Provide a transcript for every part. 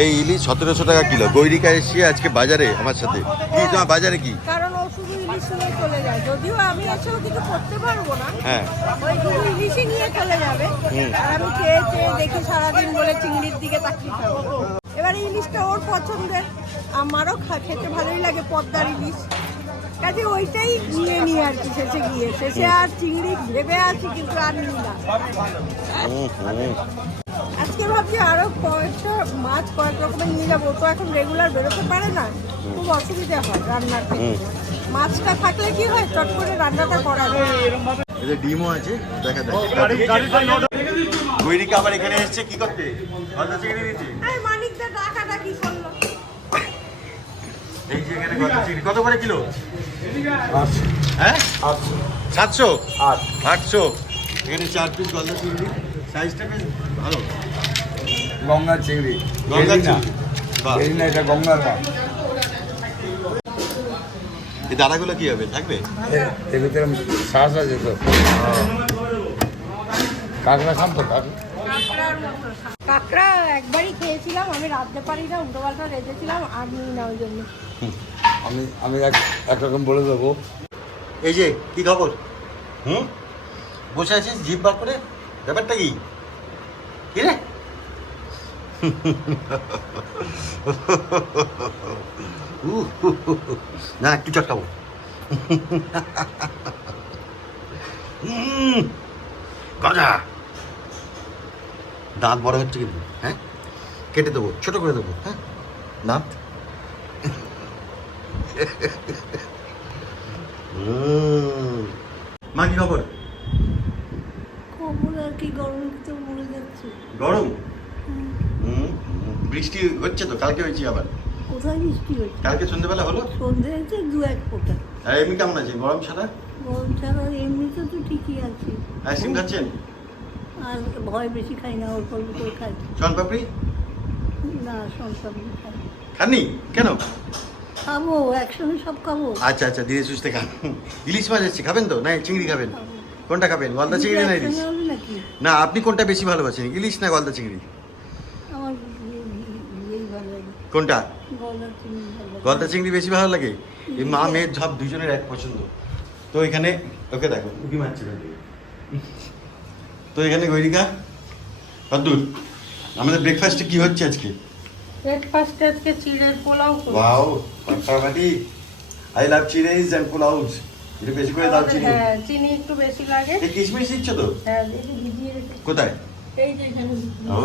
এই ইলিশ সতেরোশো টাকা কিলো। গৈরিকা এসে আজকে বাজারে আমার সাথে। কি তোমার বাজারে কি? কারণ ও শুধু ইলিশ নিয়ে চলে যায়। যদিও আমি কিছু করতে পারব না। হ্যাঁ। ওই শুধু ইলিশই নিয়ে চলে যাবে। আর আমি চেয়ে চেয়ে দেখি সারাদিন বলে চিংড়ির দিকে তাকিয়ে থাকব। এবার ইলিশটা ওর পছন্দের। আমারও খেতে ভালোই লাগে পদ্মার ইলিশ। কাজে ওইটাই নিয়ে নিয়ে আর কি শেষে গিয়ে। শেষে আর চিংড়ি ভেবে আছি কিন্তু আর নিই না। আজকে ভাবছি আরও কয়েকটা মাছ কয়েক রকমের নিয়ে যাব। তো এখন রেগুলার বেরোতে পারে না খুব অসুবিধা হয় রান্নার মাছটা থাকলে কি হয় চট করে রান্নাটা করা যায়। এদের ডিমও আছে দেখা গৈরিকা আবার এখানে এসছে কি করতে? চিংড়ি দিচ্ছে এই মানিকদা ডাকাটা কি করল? এই যে এখানে গলদা চিংড়ি কত করে কিলো? হ্যাঁ? সাতশো? আট। আটশো? এখানে চার পিস গলদা চিংড়ি সাইজটা বেশ ভালো। গঙ্গা চিংড়ি। গঙ্গা বাহ। এটা গঙ্গার মাছ এই দানাগুলো কি হবে? থাকবে? এ- এর ভিতরে শ্বাস আছে তো। কাঁকড়া খাম তো কাঁকড়া। একবারই খেয়েছিলাম আমি রাঁধতে পারি না উল্টো পাল্টা রেঁধেছিলাম আর নিই না ওই জন্য। আমি আমি এক একরকম বলে দেবো। এই যে কি খবর? হুম? বসে আছিস জিভ বার করে? ব্যাপারটা কি? কি রে? না একটু চটকাবো গজা। দাঁত বড় হচ্ছে কিন্তু হ্যাঁ? কেটে দেবো ছোট করে দেবো হ্যাঁ? দাঁত। মা কি খবর? খবর আর কি গরম তো মরে যাচ্ছে। গরম। বৃষ্টি হচ্ছে তো কালকে হয়েছে আবার? কোথায় বৃষ্টি হচ্ছে কালকে সন্ধ্যেবেলা হলো? সন্ধে হচ্ছে দু এক ফোঁটা। আর এমনি কেমন আছে? গরম ছাড়া? গরম ছাড়া এমনিতে তো ঠিকই আছে। আইসক্রিম খাচ্ছেন? আর ভয় বেশি খাই না অল্প অল্প করে খাই। শন পাপড়ি। না সন্তান খাই খাননি? কেন? খাব একসঙ্গে সব খাব। আচ্ছা আচ্ছা ধীরে সুস্থে খান। ইলিশ মাছ আছে খাবেন তো? না চিংড়ি খাবেন? কোনটা খাবেন গলদা চিংড়ি না ইলিশ? না আপনি কোনটা বেশি ভালোবাসেন ইলিশ না গলদা চিংড়ি আমার ইয়েই ভালো লাগে কোনটা। গলদা চিংড়ি বেশি ভালো লাগে? এই মা মেয়ের সব দুজনের এক পছন্দ। তো এখানে ওকে দেখো উকি মারছে তো এখানে গৈরিকা কদ্দূর আমাদের ব্রেকফাস্টে কি হচ্ছে আজকে? ব্রেকফাস্টে আজকে চিড়ের পোলাও। ওয়াও ফাটাফাটি I love chires and pulaos একটু বেশি করে দাও চিনি। হ্যাঁ চিনি একটু বেশি লাগে। এই কিশমিশ দিচ্ছ তো? হ্যাঁ ভিজিয়ে কোথায়? এই যে এখানে। ও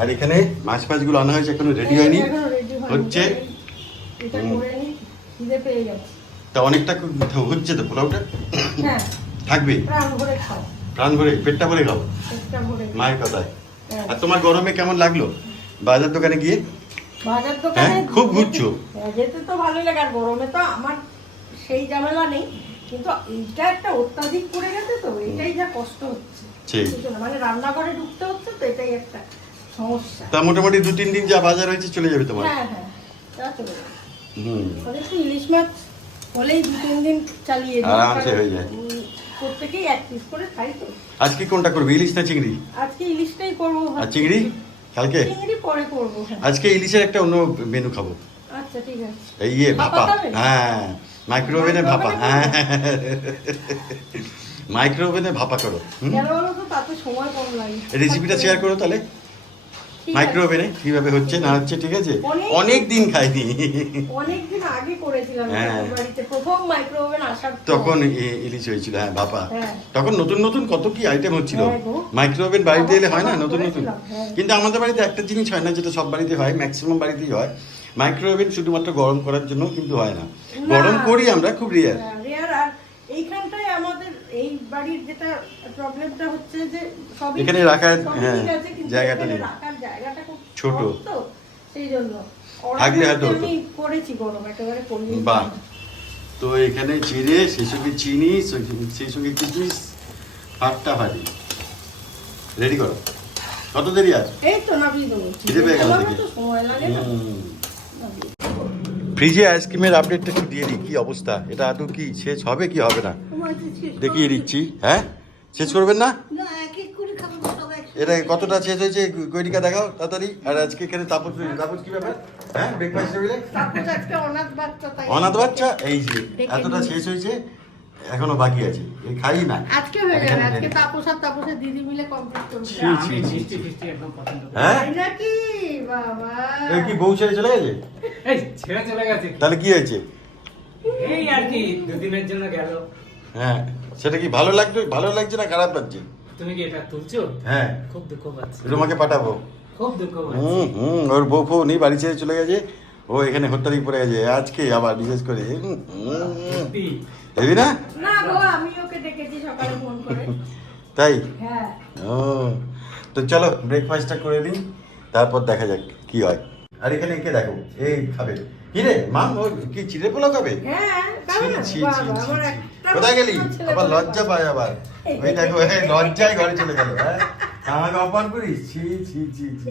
আর এখানে মাছ ফাছগুলো আনা হয়েছে এখনও রেডি হয়নি। হচ্ছে। এটা তা অনেকটা হচ্ছে তো পোলাওটা? হ্যাঁ। থাকবে? প্রাণ ভরে পেটটা ভরে খাও? মায়ের কথায়। হ্যাঁ। আর তোমার গরমে কেমন লাগল? বাজার দোকানে গিয়ে? বাজার দোকানে হ্যাঁ, খুব ঘুরছো। যেতে তো ভালোই লাগে আর গরমে তো আমার সেই ঝামেলা নেই। কিন্তু এইটা একটা অত্যাধিক পড়ে গেছে তো এটাই যা কষ্ট হচ্ছে। মানে রান্নাঘরে ঢুকতে হচ্ছে তো এটাই একটা। সমস্যা। তা মোটামুটি দু তিন দিন যা বাজার হয়েছে চলে যাবে তোমার? হ্যাঁ হ্যাঁ তা চলে যাবে। হুম। ইলিশ মাছ হলেই দু তিন দিন চালিয়ে আরামসে হয়ে যায়। প্রত্যেকেই এক পিস করে খাই তো। আজকে কোনটা করবে ইলিশ না চিংড়ি? আজকে ইলিশটাই করব আর চিংড়ি? কালকে? চিংড়ি পরে করব হ্যাঁ। আজকে ইলিশের একটা অন্য মেনু খাব। আচ্ছা ঠিক আছে। এই ইয়ে ভাপা হ্যাঁ মাইক্রোওভেনে ভাপা হ্যাঁ। মাইক্রোওভেনে ভাপা করো রেসিপিটা শেয়ার করো তাহলে। মাইক্রোওভেনে কীভাবে হচ্ছে না হচ্ছে ঠিক আছে? অনেক- অনেক দিন খাইনি। অনেকদিন আগে করেছিলাম হ্যাঁ। বাড়িতে। প্রথম মাইক্রোওভেন আসার তখন ইলিশ হয়েছিল হ্যাঁ ভাপা হ্যাঁ। তখন নতুন নতুন কত কি আইটেম হচ্ছিল। হ্যাঁ মাইক্রোওভেন বাড়িতে এলে হয় না নতুন নতুন? হ্যাঁ। কিন্তু আমাদের বাড়িতে একটা জিনিস হয় না যেটা সব বাড়িতে হয় ম্যাক্সিমাম বাড়িতেই হয়। মাইক্রোওভেন শুধুমাত্র গরম করার জন্য কিন্তু হয় না। গরম করি আমরা খুব রেয়ার হ্যাঁ, rare আর এইখানটায় আমাদের এই বাড়ির যেটা প্রবলেমটা হচ্ছে যে সবই এখানে রাখার, হ্যাঁ, জায়গাটা নেই। রাখার জায়গাটা খুব ছোট। তো সেই জন্য। থাকলে হয়তো করেছি গরম একেবারে করিয়ে বাহ। তো এখানে চিড়ে সেই সঙ্গে চিনি সেই- সেই সঙ্গে কিশমিশ ফাটাফাটি রেডি করো। কত দেরি আছে? এই তো নামিয়ে দেবো। খিদে পেয়ে গেল বললাম সময় লাগে না। ফ্রিজে আইসক্রিমের আপডেটটা একটু দিয়ে দিই কি অবস্থা? এটা আদৌ কি শেষ হবে কি হবে না? দেখিয়ে দিচ্ছি হ্যাঁ? শেষ করবেন না? এটা কতটা শেষ হয়েছে গৈরিকা দেখাও তাড়াতাড়ি। আর আজকে এখানে তাপস তাপস কি ব্যাপার? হ্যাঁ ব্রেকফাস্ট টেবিলে অনাথ বাচ্চা তাই অনাথ বাচ্চা? এই যে এতটা শেষ হয়েছে এখনও বাকি আছে। এই খাই না। আজকে হয়ে যাবে আজকে তাপস আর তাপসের দিদি মিলে কমপ্লিট করবে। ছি, আমি ছি, ছি, মিষ্টি একদম পছন্দ হ্যাঁ? নাকি? বাবা। এ কি বউ ছেড়ে চলে গেছে? এই ছেড়ে চলে গেছে। তাহলে কি হয়েছে? এই আর কি দুদিনের জন্য গেল। হ্যাঁ সেটা কি ভালো লাগছে ভালো লাগছে না খারাপ লাগছে? তুমি কি এটা তুলছো? হ্যাঁ। খুব দুঃখ পাচ্ছি। রোমাকে পাঠাবো। খুব দুঃখ পাচ্ছি। হুম হুম ওর বউ ফউ নেই বাড়ি ছেড়ে চলে গেছে। ও এখানে হত্যারি পড়ে গেছে। আজকে আবার বিশেষ করে দেবি না? না গো আমি ওকে ডেকেছি সকালে ফোন করে। তাই? হ্যাঁ। ও তো চলো ব্রেকফাস্টটা করে নিই তারপর দেখা যাক কি হয়। আর এখানে একে দেখো? এই খাবে। কি রে মা ও কি চিড়ে পোলাও খাবে? হ্যাঁ? ছি, ছি, ছি, কোথায় গেলি? আবার লজ্জা পায় আবার। ওই দেখো এই লজ্জায় ঘরে চলে গেল হ্যাঁ? আমাকে অপমান করিস? ছি ছি ছি ছি।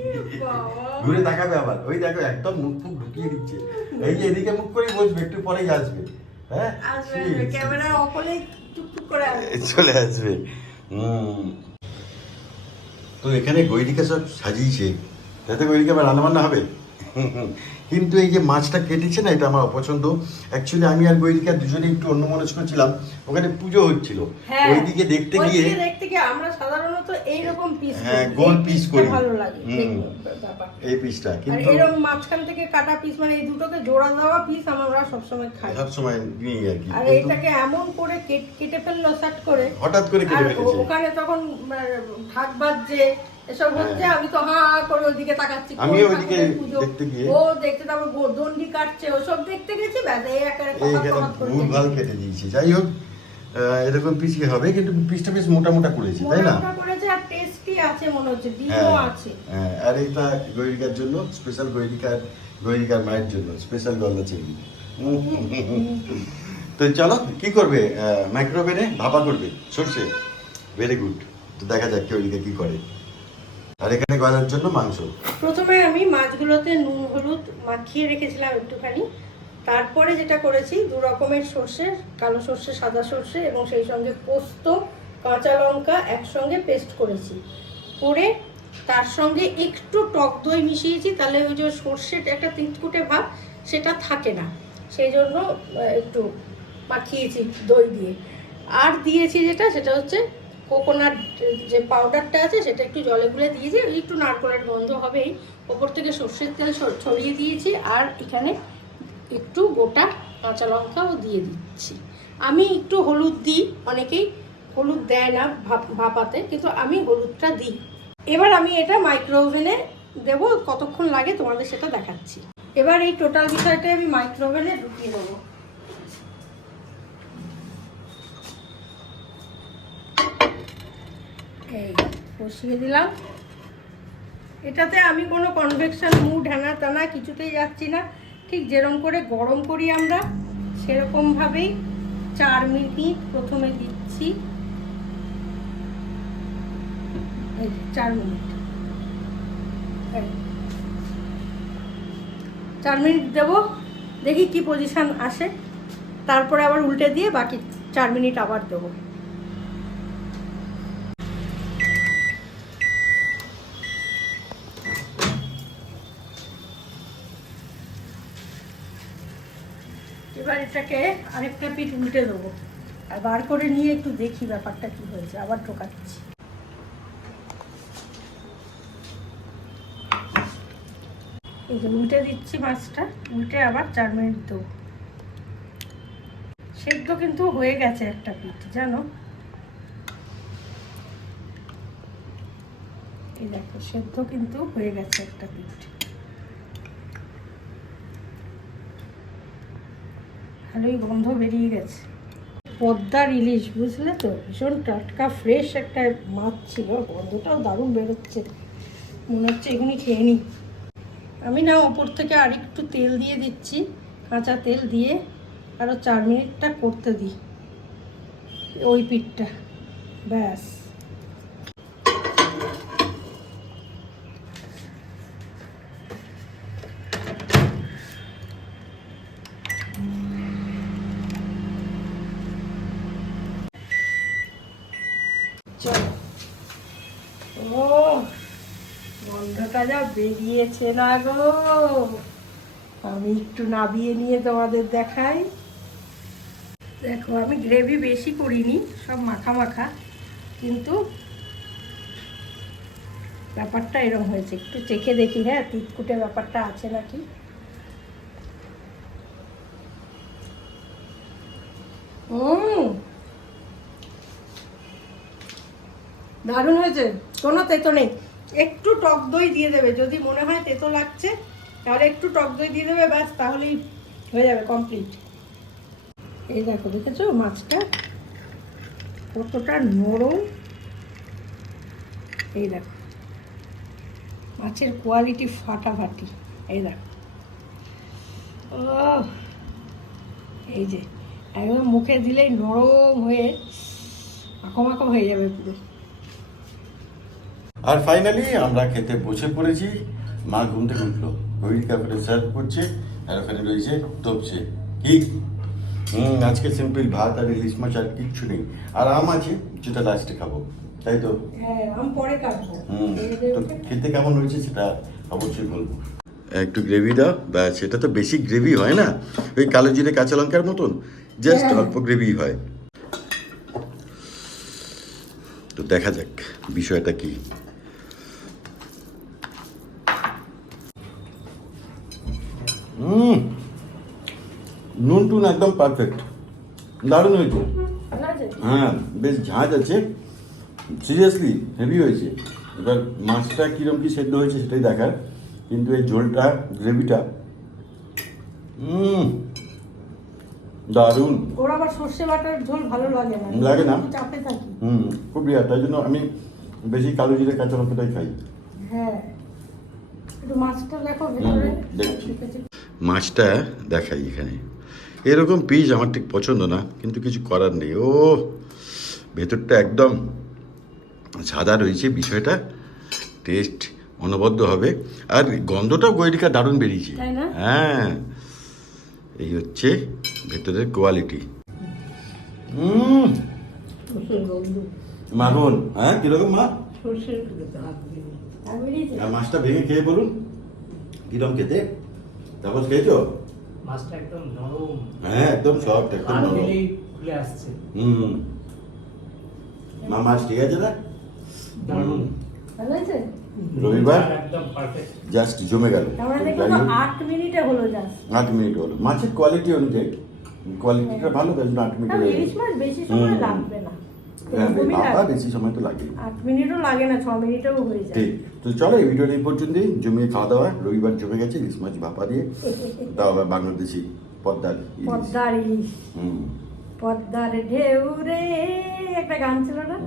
ঘুরে তাকাবে আবার। ওই দেখো একদম মুখ ফুক ঢুকিয়ে দিচ্ছে। এই যে এদিকে মুখ করে বসবে একটু পরেই আসবে হ্যাঁ? চলে আসবে। হুম। তো এখানে গৈরিকা সব সাজিয়েছে। তাতে গৈরিকা আবার রান্নাবান্না হবে? কিন্তু এই যে মাছটা কেটেছে না এটা আমার অপছন্দ। অ্যাকচুয়ালি আমি আর গৈরিকা দুজনে একটু অন্যমনস্ক ছিলাম। ওখানে পুজো হচ্ছিল। হ্যাঁ ওইদিকে দেখতে গিয়ে দেখতে গিয়ে আমরা সাধারণত এইরকম পিস হ্যাঁ, গোল piece করি। ভালো লাগে। এই পিসটা কিন্তু এরকম মাঝখান থেকে কাটা পিস মানে এই দুটোকে জোড়া দেওয়া পিস আমরা সবসময় খাই। সব সময় নিই আর কি। আর এটাকে এমন করে কেট- কেটে ফেলল সাট করে। হঠাৎ করে কেটে ফেলেছে। ওখানে তখন ঢাক বাজছে এসব হচ্ছে আমি তো হা হা করে ওইদিকে তাকাচ্ছি হ্যাঁ। ওইদিকে দেখতে গিয়ে- ও দেখতে তারপর গো- কাটছে ওসব দেখতে গেছি ব্যাস এই একেবারে এই কপাত এখানে কপাত করে ভুল ভালো কেটে কেটে যাই হোক এরকম পিসই হবে কিন্তু পিসটা বেশ মোটা মোটা করেছে তাই না? করেছে আর টেস্টি আছে মনে হচ্ছে ডিমও হ্যাঁ, আছে। হ্যাঁ, আর এটা গৈরিকার জন্য স্পেশাল গৈরিকার গৈরিকার মায়ের জন্য স্পেশাল গলদা চিংড়ি। তো চলো কি করবে? মাইক্রোওভেনে ভাপা করবে সর্ষে? ভেরি গুড তো দেখা যাক গৈরিকা কি করে। আর এখানে গলার জন্য মাংস? প্রথমে আমি মাছগুলোতে নুন, হলুদ মাখিয়ে রেখেছিলাম একটুখানি। তারপরে যেটা করেছি, দু রকমের সর্ষে, কালো সর্ষে, সাদা সর্ষে এবং সেই সঙ্গে পোস্ত, কাঁচা লঙ্কা একসঙ্গে পেস্ট করেছি। করে তার সঙ্গে একটু টক দই মিশিয়েছি, তাহলে ওই যে সর্ষের একটা তিতকুটে ভাব, সেটা থাকে না। সেই জন্য একটু মাখিয়েছি দই দিয়ে। আর দিয়েছি যেটা, সেটা হচ্ছে কোকোনাট যে পাউডারটা আছে, সেটা একটু জলে গুলে দিয়েছি। একটু নারকলের গন্ধ হবেই। ওপর থেকে সর্ষের তেল ছড়িয়ে দিয়েছি আর এখানে একটু গোটা কাঁচা লঙ্কাও দিয়ে দিচ্ছি। আমি একটু হলুদ দিই, অনেকেই হলুদ দেয় না ভাপ- ভাপাতে, কিন্তু আমি হলুদটা দিই। এবার আমি এটা মাইক্রো ওভেনে দেবো, কতক্ষণ লাগে তোমাদের সেটা দেখাচ্ছি। এবার এই টোটাল বিষয়টা আমি মাইক্রো ওভেনে ঢুকিয়ে দেবো। এই বসিয়ে দিলাম। এটাতে আমি কোনো কনভেকশন মুড হ্যানা টানা কিছুতেই যাচ্ছি না। ঠিক যেরকম করে গরম করি আমরা সেরকমভাবেই চার মিনিট প্রথমে দিচ্ছি। চার মিনিট। চার মিনিট দেবো, দেখি কি পজিশান আসে। তারপরে আবার উল্টে দিয়ে বাকি চার মিনিট আবার দেবো। এটাকে আরেকটা পিঠ উল্টে দেবো। আর বার করে নিয়ে একটু দেখি ব্যাপারটা কি হয়েছে। আবার ঢোকাচ্ছি। এই যে উল্টে দিচ্ছি মাছটা। উল্টে আবার চার মিনিট দেবো। সেদ্ধ কিন্তু হয়ে গেছে একটা পিঠ, জানো? এই দেখো, সেদ্ধ কিন্তু হয়ে গেছে একটা পিঠ। ভালোই গন্ধ বেরিয়ে গেছে। পদ্মার ইলিশ, বুঝলে তো? ভীষণ টাটকা ফ্রেশ একটা মাছ ছিল। গন্ধটাও দারুণ বেরোচ্ছে। মনে হচ্ছে এখনই খেয়ে নিই। আমি না ওপর থেকে আরেকটু তেল দিয়ে দিচ্ছি, কাঁচা তেল দিয়ে। আরও চার মিনিটটা করতে দিই। ওই পিঠটা, ব্যাস চলো ও জলটা যা বেরিয়েছে না গো। আমি একটু নাবিয়ে নিয়ে তোমাদের দেখাই। দেখো, আমি গ্রেভি বেশি করিনি, সব মাখা মাখা, কিন্তু ব্যাপারটা এরকম হয়েছে। একটু চেখে দেখি হ্যাঁ তিতকুটে ব্যাপারটা আছে নাকি? হুম দারুণ হয়েছে? কোনো তেতো নেই। একটু টক দই দিয়ে দেবে, যদি মনে হয় তেতো লাগছে, তাহলে একটু টক দই দিয়ে দেবে, ব্যাস, তাহলেই হয়ে যাবে কমপ্লিট এই দেখো, দেখেছ মাছটা? কতটা নরম। এই দেখো, মাছের কোয়ালিটি ফাটাফাটি। এই দেখো। ও এই যে, একদম মুখে দিলেই নরম হয়ে মাখো মাখো হয়ে যাবে পুরো। আর ফাইনালি আমরা খেতে বসে পড়েছি। মা ঘুম থেকে উঠল। গরিকা করে সার্ভ করছে আর ওখানে রয়েছে তপছে কি? হুম আজকে সিম্পল ভাত আর ইলিশ মাছ আর কিচ্ছু নেই। আর আম আছে যেটা লাস্টে খাব। তাই তো? হ্যাঁ পরে হুম তো খেতে কেমন হয়েছে সেটা অবশ্যই বলব। একটু গ্রেভি দাও ব্যাস এটা তো বেশি গ্রেভি হয় না। ওই কালো জিরে কাঁচা লঙ্কার মতন? জাস্ট হ্যাঁ। অল্প গ্রেভি হয়। তো দেখা যাক বিষয়টা কি? হুম। নুন টুন একদম পারফেক্ট দারুণ হয়েছে। হ্যাঁ বেশ ঝাঁজ আছে। সিরিয়াসলি হেভি হয়েছে। এবার মাছটা কীরকম কি সেদ্ধ হয়েছে সেটাই দেখার। কিন্তু এই ঝোলটা গ্রেভিটা হুম। দারুণ। ওর আবার সর্ষে বাটার ঝোল ভালো লাগে না। লাগে না? চাপে থাকি। হুম খুব রিয়া তাই জন্য আমি বেশি কালো জিরে কাঁচা লঙ্কাটাই খাই। হ্যাঁ। একটু মাছটা দেখো ভেতরে। দেখছি। মাছটা দেখাই এখানে। এরকম পিস আমার ঠিক পছন্দ না কিন্তু কিছু করার নেই। ও ভেতরটা একদম সাদা রয়েছে বিষয়টা। টেস্ট অনবদ্য হবে। আর গন্ধটাও গৈরিকা দারুণ বেরিয়েছে। হ্যাঁ। এই হচ্ছে ভেতরের কোয়ালিটি মাখন হ্যাঁ? কীরকম মা? আর মাছটা ভেঙে খেয়ে বলুন। কিরম খেতে? তারপর খেয়েছো? মাছটা একদম নরম। হ্যাঁ একদম সফট একদম নরম। খুলে আসছে। হুম মা মাছ ঠিক আছে না? দারুণ। ভালো আছে রবিবার? পারফেক্ট জাস্ট জমে গেল। আট মিনিটে হলো আট মিনিট হলো। মাছের কোয়ালিটি অনুযায়ী। কোয়ালিটিটা ভালো তাই আট মিনিট ইলিশ মাছ বেশি সময় লাগবে না। হ্যাঁ বাবা বেশি সময় তো লাগে আট মিনিটও লাগে না ছ মিনিটেও হয়ে যায়। ঠিক তো চলো এই ভিডিওটা এই পর্যন্তই জমিয়ে খাওয়া দাওয়া রবিবার জমে গেছে ইলিশ মাছ ভাপা দিয়ে। তাও আবার বাংলাদেশি পদ্মার পদ্মার ইলিশ। পদ্মার ঢেউ রে একটা গান ছিল না?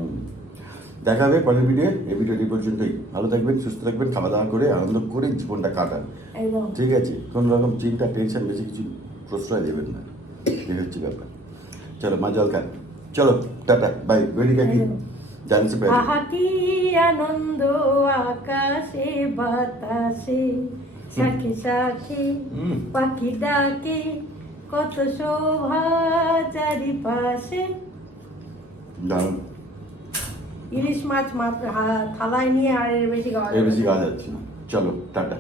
দেখা হবে পরের ভিডিও এই ভিডিওটি পর্যন্তই। ভালো থাকবেন সুস্থ থাকবেন খাওয়া দাওয়া করে আনন্দ করে জীবনটা কাটান। ঠিক আছে কোনো রকম চিন্তা টেনশন বেশি কিছু প্রশ্রয় দেবেন না। এই হচ্ছে ব্যাপার। চলো মা জল খান চলো টাটা বাই বেরিকা কি জানতে পারি। কি আনন্দ আকাশে বাতাসে শাখে হুম। পাখি ডাকে কত শোভা চারিপাশে। দারুণ ইলিশ মাছ মাত্র থালায় নিয়ে আর এর বেশি খাওয়া এর বেশি না। যাচ্ছে না। চলো টাটা।